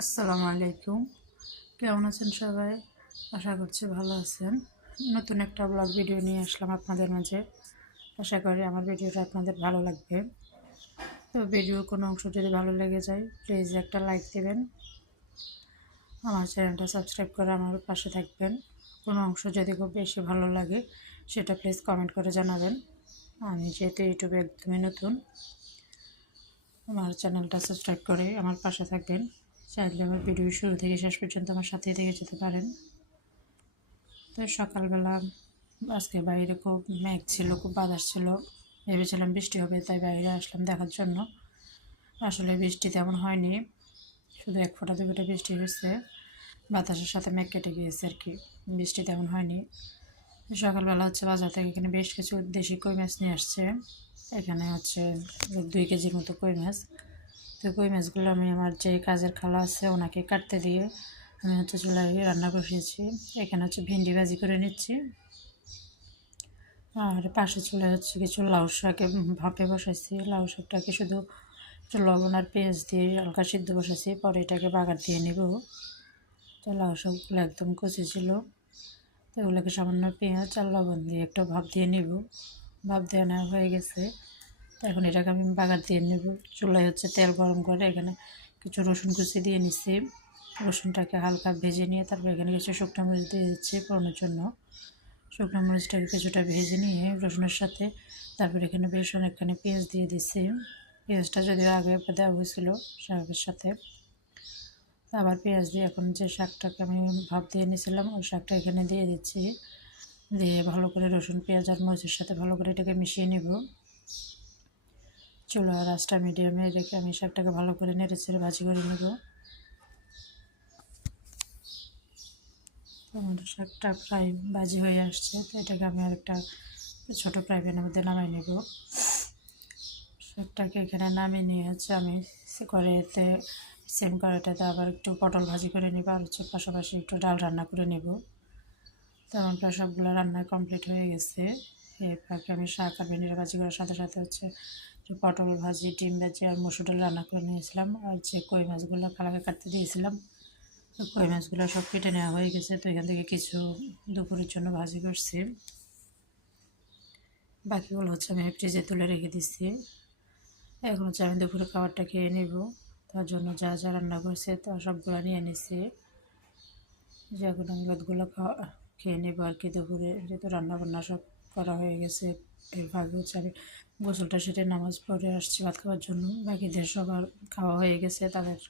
আসসালামু আলাইকুম। কেমন আছেন সবাই? আশা করছি ভালো আছেন। নতুন একটা ব্লগ ভিডিও নিয়ে আসলাম আপনাদের মাঝে। আশা করি আমার ভিডিওটা আপনাদের ভালো লাগবে। তো ভিডিওর কোনো অংশ যদি ভালো লেগে যায় প্লিজ একটা লাইক দেবেন। আমার চ্যানেলটা সাবস্ক্রাইব করে আমার পাশে থাকবেন। কোনো অংশ যদি খুব বেশি ভালো লাগে সেটা প্লিজ কমেন্ট করে জানাবেন। আমি যেহেতু ইউটিউবে একদমই নতুন, আমার চ্যানেলটা সাবস্ক্রাইব করে আমার পাশে থাকবেন। চাইলে আমার ভিডিও শুরু থেকে শেষ পর্যন্ত আমার সাথে থেকে যেতে পারেন। তো সকালবেলা আজকে বাইরে খুব মেঘ ছিল, খুব বাতাস ছিল, ভেবেছিলাম বৃষ্টি হবে, তাই বাইরে আসলাম দেখার জন্য। আসলে বৃষ্টি তেমন হয়নি, শুধু এক ফোঁটা দু ফোঁটা বৃষ্টি হয়েছে, বাতাসের সাথে মেঘ কেটে গিয়েছে আর কি, বৃষ্টি তেমন হয়নি। সকালবেলা হচ্ছে বাজার থেকে এখানে বেশ কিছু দেশি কই মাছ নিয়ে আসছে। এখানে হচ্ছে 2 কেজির মতো কই মাছ। তো কই মাছগুলো আমি আমার যে কাজের খালা আছে ওনাকে কাটতে দিয়ে আমি হচ্ছে চুলায় রান্না বসিয়েছি। এখানে হচ্ছে ভেন্ডি ভাজি করে নিচ্ছি, আর পাশে চুলায় হচ্ছে কিছু লাউ শাক ভাপে বসাইছি। লাউ শাকটাকে শুধু একটু লবণ আর পেঁয়াজ দিয়ে হালকা সিদ্ধ বসাইছি, পরে এটাকে বাগার দিয়ে নেব। তো লাউ শাকগুলো একদম কচি ছিল, তো এগুলোকে সামান্য পেঁয়াজ আর লবণ দিয়ে একটু ভাপ দিয়ে নেব। ভাপ দেওয়া নেওয়া হয়ে গেছে, তো এখন এটাকে আমি বাগার দিয়ে নেব। চুলায় হচ্ছে তেল গরম করে এখানে কিছু রসুন কুচি দিয়ে নিচ্ছি। রসুনটাকে হালকা ভেজে নিয়ে তারপর এখানে কিছু শুকনো মরিচ দিয়ে দিচ্ছি ফোড়নের জন্য। শুকনো মরিচটাকে কিছুটা ভেজে নিয়ে রসুনের সাথে তারপর এখানে বেশ অনেকখানি পেঁয়াজ দিয়ে দিচ্ছি। পেঁয়াজটা যদিও আগে দেওয়া হয়েছিল শাকের সাথে, আবার পেঁয়াজ দিয়ে এখন যে শাকটাকে আমি ভাপ দিয়ে নিয়েছিলাম ওই শাকটা এখানে দিয়ে দিচ্ছি। দিয়ে ভালো করে রসুন পেঁয়াজ আর মরিচের সাথে ভালো করে এটাকে মিশিয়ে নেব। চুলার আঁচটা মিডিয়ামে রেখে আমি শাকটাকে ভালো করে নেড়ে চেড়ে ভাজি করে নেব। আমার শাকটা প্রায় ভাজি হয়ে আসছে, তো এটাকে আমি আরেকটা ছোটো ফ্রাই প্যানের মধ্যে নামিয়ে নেব। শাকটাকে এখানে নামিয়ে নিয়ে হচ্ছে আমি কড়াইতে সেম কড়াইটাতে আবার একটু পটল ভাজি করে নেব, আর হচ্ছে পাশাপাশি একটু ডাল রান্না করে নেব। তো আমার প্রায় সবগুলো রান্না কমপ্লিট হয়ে গেছে। এর ফাঁকে আমি শাক আর ভেন্ডির ভাজি করার সাথে সাথে হচ্ছে পটল ভাজি, ডিম ভাজি আর মসুর ডাল রান্না করে নিয়েছিলাম। আর যে কই মাছগুলো খালাকে কাটতে দিয়েছিলাম, তো কই মাছগুলো সব কেটে নেওয়া হয়ে গেছে। তো এখান থেকে কিছু দুপুরের জন্য ভাজি করছি, বাকিগুলো হচ্ছে আমি ফ্রিজে তুলে রেখে দিচ্ছি। এখন হচ্ছে আমি দুপুরে খাবারটা খেয়ে নেব। তার জন্য যা যা রান্না করছে তা সবগুলো নিয়ে নিচ্ছি, যেগুলো আমি ভাতগুলো খেয়ে নেব আর কি। দুপুরে যেহেতু রান্নাবান্না সব করা হয়ে গেছে, এর ভাগে হচ্ছে আমি গোসলটা সেরে নামাজ পড়ে আসছি ভাত খাওয়ার জন্য। বাকিদের সবার খাওয়া হয়ে গেছে, তাদেরকে